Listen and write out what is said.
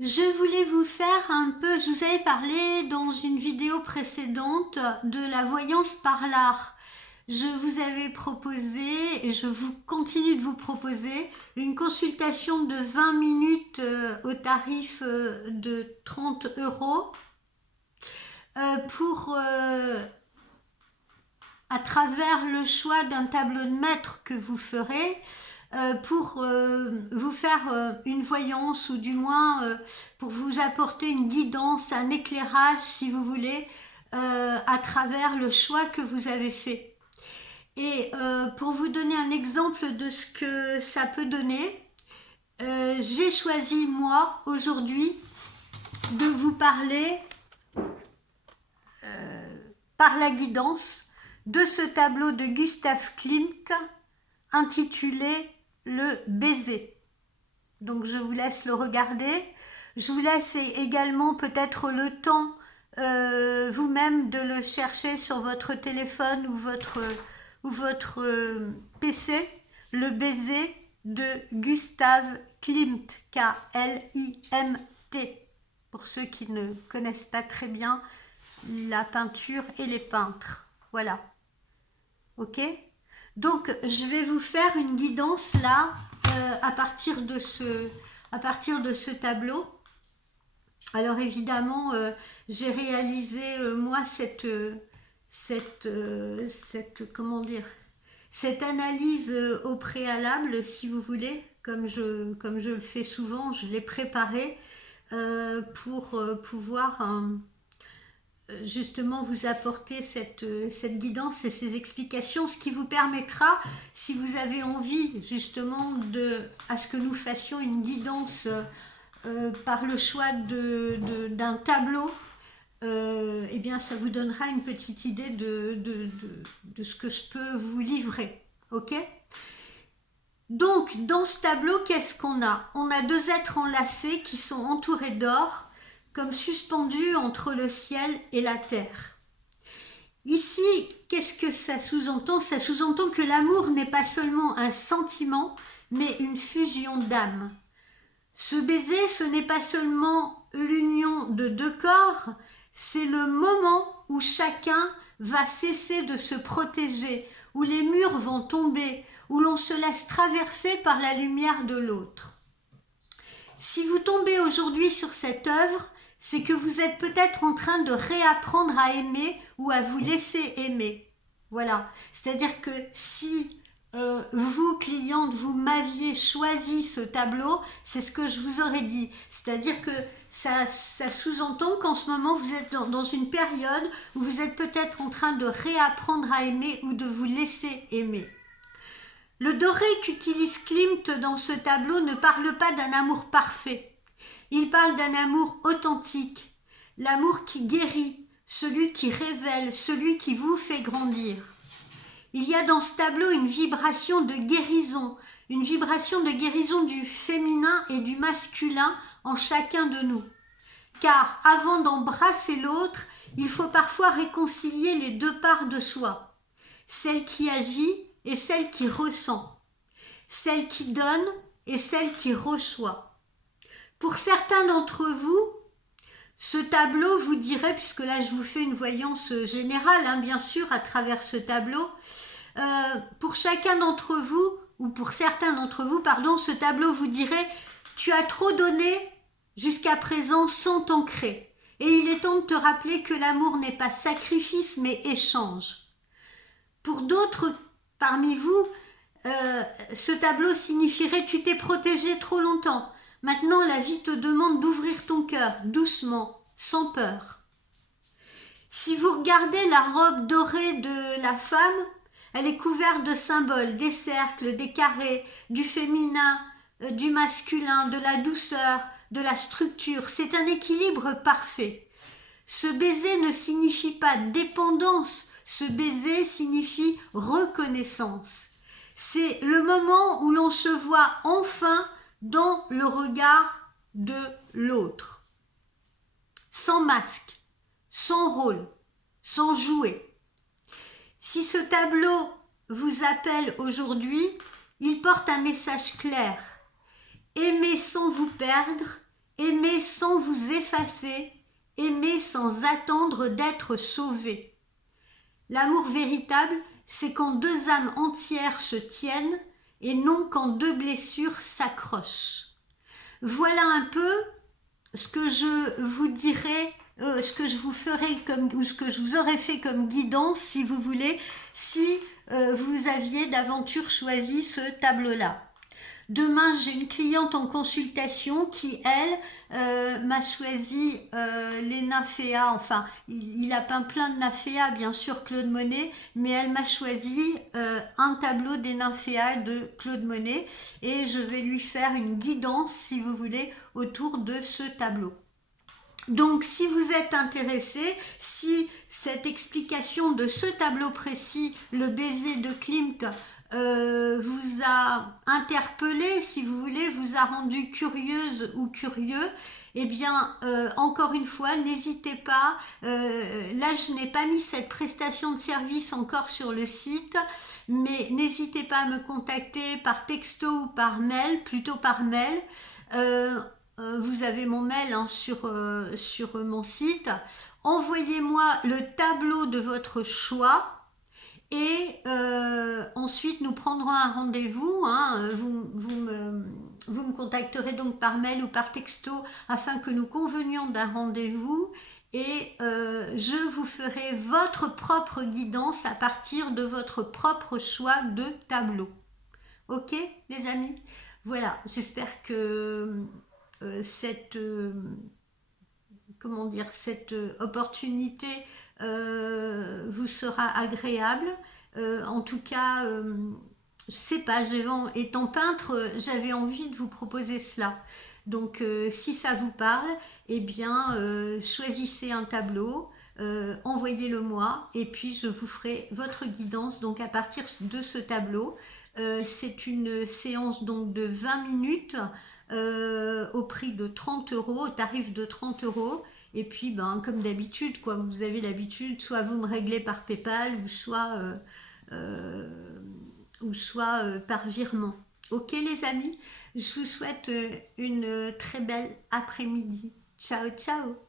je voulais vous faire un peu, je vous avais parlé dans une vidéo précédente de la voyance par l'art. Je vous avais proposé, et je vous continue de vous proposer, une consultation de 20 minutes au tarif de 30 € pour, à travers le choix d'un tableau de maître que vous ferez, pour vous faire une voyance, ou du moins pour vous apporter une guidance, un éclairage si vous voulez, à travers le choix que vous avez fait. Et pour vous donner un exemple de ce que ça peut donner, j'ai choisi moi aujourd'hui de vous parler par la guidance de ce tableau de Gustav Klimt intitulé Le baiser. Donc je vous laisse le regarder. Je vous laisse également peut-être le temps vous-même de le chercher sur votre téléphone ou votre PC. Le baiser de Gustav Klimt, K-L-I-M-T, pour ceux qui ne connaissent pas très bien la peinture et les peintres. Voilà. Ok ? Donc, je vais vous faire une guidance là, à partir de ce tableau. Alors évidemment, j'ai réalisé moi comment dire, cette analyse au préalable, si vous voulez, comme je le fais souvent, je l'ai préparée pour pouvoir justement vous apporter cette guidance et ces explications, ce qui vous permettra, si vous avez envie justement à ce que nous fassions une guidance par le choix d'un tableau, eh bien ça vous donnera une petite idée de ce que je peux vous livrer. Ok ? Donc dans ce tableau, qu'est-ce qu'on a ? On a deux êtres enlacés qui sont entourés d'or, comme suspendus entre le ciel et la terre. Ici, qu'est-ce que ça sous-entend ? Ça sous-entend que l'amour n'est pas seulement un sentiment, mais une fusion d'âmes. Ce baiser, ce n'est pas seulement l'union de deux corps, c'est le moment où chacun va cesser de se protéger, où les murs vont tomber, où l'on se laisse traverser par la lumière de l'autre. Si vous tombez aujourd'hui sur cette œuvre, c'est que vous êtes peut-être en train de réapprendre à aimer ou à vous laisser aimer. Voilà. C'est-à-dire que si vous, cliente, vous m'aviez choisi ce tableau, c'est ce que je vous aurais dit. C'est-à-dire que ça sous-entend qu'en ce moment, vous êtes dans une période où vous êtes peut-être en train de réapprendre à aimer ou de vous laisser aimer. Le doré qu'utilise Klimt dans ce tableau ne parle pas d'un amour parfait. Il parle d'un amour authentique, l'amour qui guérit, celui qui révèle, celui qui vous fait grandir. Il y a dans ce tableau une vibration de guérison du féminin et du masculin en chacun de nous. Car avant d'embrasser l'autre, il faut parfois réconcilier les deux parts de soi, celle qui agit et celle qui ressent, celle qui donne et celle qui reçoit. Pour certains d'entre vous, ce tableau vous dirait, puisque là je vous fais une voyance générale, bien sûr, à travers ce tableau, pour chacun d'entre vous, ou pour certains d'entre vous, pardon, ce tableau vous dirait « Tu as trop donné jusqu'à présent sans t'ancrer, et il est temps de te rappeler que l'amour n'est pas sacrifice mais échange. » Pour d'autres parmi vous, ce tableau signifierait « Tu t'es protégé trop longtemps. Maintenant, la vie te demande d'ouvrir ton cœur, doucement, sans peur. » Si vous regardez la robe dorée de la femme, elle est couverte de symboles, des cercles, des carrés, du féminin, du masculin, de la douceur, de la structure. C'est un équilibre parfait. Ce baiser ne signifie pas dépendance, ce baiser signifie reconnaissance. C'est le moment où l'on se voit enfin dans le regard de l'autre, sans masque, sans rôle, sans jouer. Si ce tableau vous appelle aujourd'hui, il porte un message clair. Aimer sans vous perdre, aimez sans vous effacer, aimez sans attendre d'être sauvé. L'amour véritable, c'est quand deux âmes entières se tiennent et non quand deux blessures s'accrochent. Voilà un peu ce que je vous dirai, ce que je vous ferai comme, ou ce que je vous aurais fait comme guidance, si vous voulez, si vous aviez d'aventure choisi ce tableau-là. Demain, j'ai une cliente en consultation qui, elle, m'a choisi les nymphéas. Enfin, il a peint plein de nymphéas, bien sûr, Claude Monet, mais elle m'a choisi un tableau des nymphéas de Claude Monet et je vais lui faire une guidance, si vous voulez, autour de ce tableau. Donc, si vous êtes intéressé, si cette explication de ce tableau précis, le baiser de Klimt, vous a interpellé, si vous voulez, vous a rendu curieuse ou curieux, eh bien, encore une fois, n'hésitez pas, là je n'ai pas mis cette prestation de service encore sur le site, mais n'hésitez pas à me contacter par texto ou par mail, plutôt par mail. Vous avez mon mail hein, sur mon site. Envoyez-moi le tableau de votre choix. Et ensuite, nous prendrons un rendez-vous. Hein. Vous me contacterez donc par mail ou par texto afin que nous convenions d'un rendez-vous. Et je vous ferai votre propre guidance à partir de votre propre choix de tableau. Ok, les amis? Voilà, j'espère que cette opportunité vous sera agréable. En tout cas, je sais pas, étant peintre, j'avais envie de vous proposer cela. Donc, si ça vous parle, eh bien, choisissez un tableau, envoyez-le moi, et puis je vous ferai votre guidance. Donc, à partir de ce tableau, c'est une séance donc de 20 minutes au prix de 30 euros, au tarif de 30 euros. Et puis, ben, comme d'habitude, quoi, vous avez l'habitude, soit vous me réglez par PayPal, ou soit par virement. Ok, les amis, je vous souhaite une très belle après-midi. Ciao, ciao!